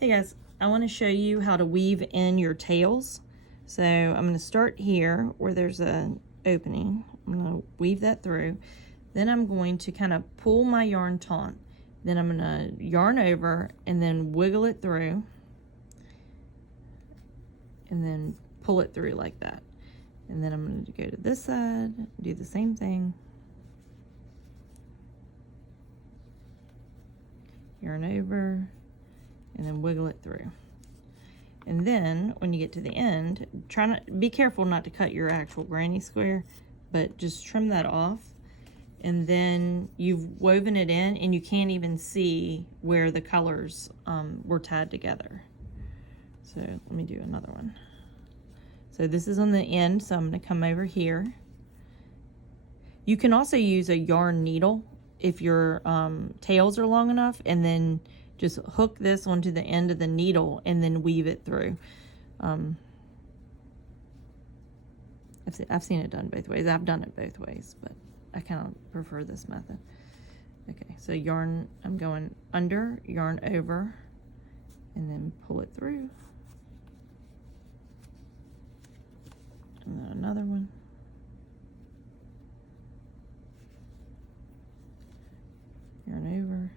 Hey guys, I want to show you how to weave in your tails. So I'm going to start here where there's an opening. I'm going to weave that through. Then I'm going to kind of pull my yarn taut. Then I'm going to yarn over and then wiggle it through. And then pull it through like that. And then I'm going to go to this side, do the same thing. Yarn over and then wiggle it through. And then when you get to the end, try not, be careful not to cut your actual granny square, but just trim that off. And then you've woven it in and you can't even see where the colors were tied together. So let me do another one. So this is on the end, so I'm going to come over here. You can also use a yarn needle if your tails are long enough, and then just hook this onto the end of the needle and then weave it through. I've seen it done both ways. I've done it both ways, but I kind of prefer this method. Okay, so yarn, I'm going under, yarn over, and then pull it through. And then another one. Yarn over,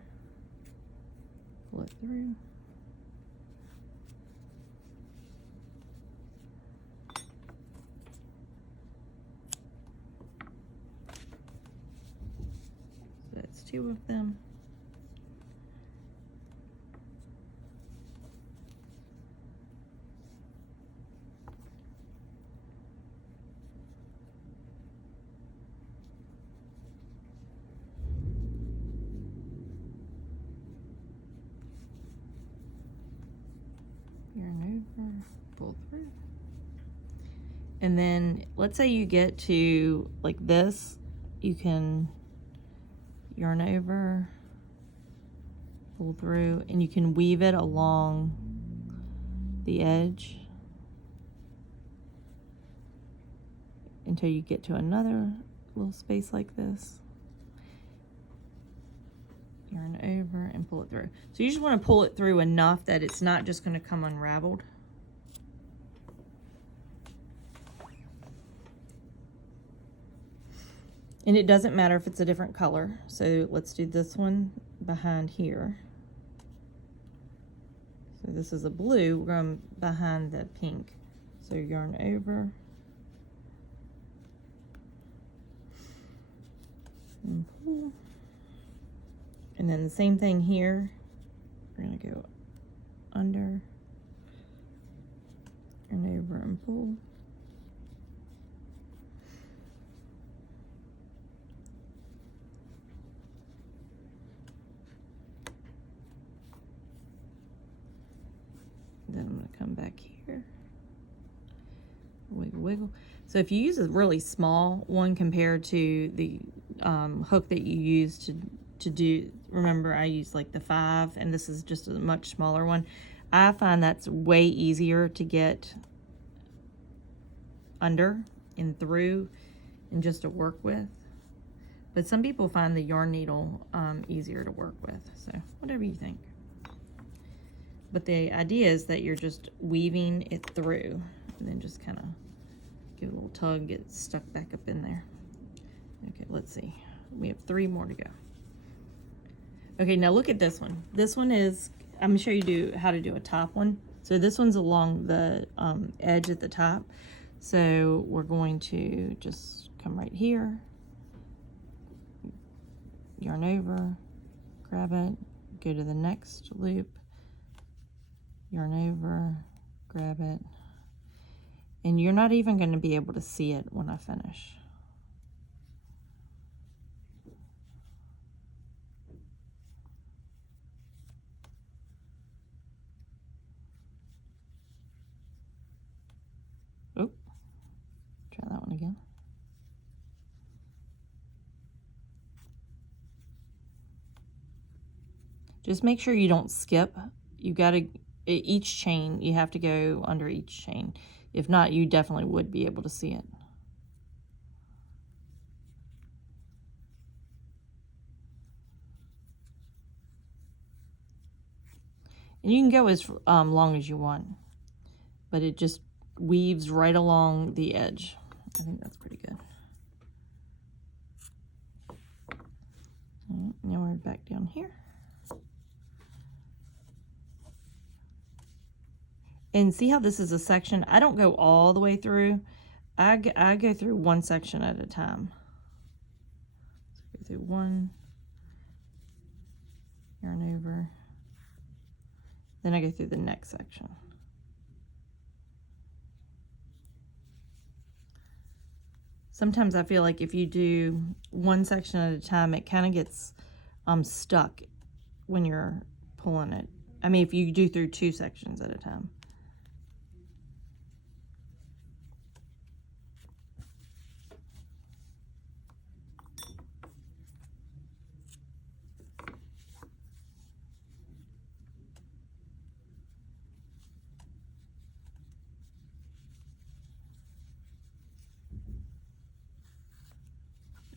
pull it through. So that's two of them. Yarn over, pull through. And then let's say you get to like this, you can yarn over, pull through, and you can weave it along the edge until you get to another little space like this. Yarn over and pull it through. So you just want to pull it through enough that it's not just going to come unraveled. And it doesn't matter if it's a different color. So let's do this one behind here. So this is a blue, we're going behind the pink. So yarn over and pull. And then the same thing here. We're going to go under, yarn over and pull. Then I'm going to come back here, wiggle, wiggle. So if you use a really small one compared to the hook that you use to do, remember I use like the 5, and this is just a much smaller one. I find that's way easier to get under and through and just to work with. But some people find the yarn needle easier to work with, so whatever you think. But the idea is that you're just weaving it through and then just kind of give it a little tug, get it stuck back up in there. Okay, let's see. We have 3 more to go. Okay, now look at this one. This one is, I'm gonna show you how to do a top one. So this one's along the edge at the top. So we're going to just come right here, yarn over, grab it, go to the next loop, yarn over, grab it, and you're not even going to be able to see it when I finish. Oh, try that one again. Just make sure you don't skip. You got to, each chain, you have to go under each chain. If not, you definitely would be able to see it. And you can go as long as you want, but it just weaves right along the edge. I think that's pretty good. Right, now we're back down here. And see how this is a section? I don't go all the way through. I go through one section at a time. So go through one, yarn over, then I go through the next section. Sometimes I feel like if you do one section at a time, it kind of gets stuck when you're pulling it. I mean, if you do through two sections at a time.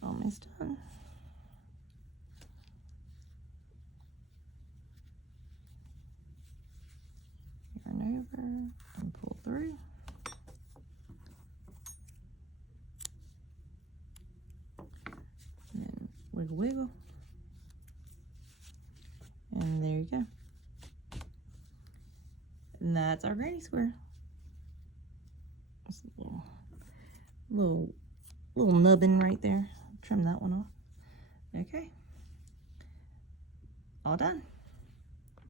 Almost done. Yarn over and pull through. And then wiggle, wiggle. And there you go. And that's our granny square. Just a little nubbin right there. Trim that one off. Okay. All done.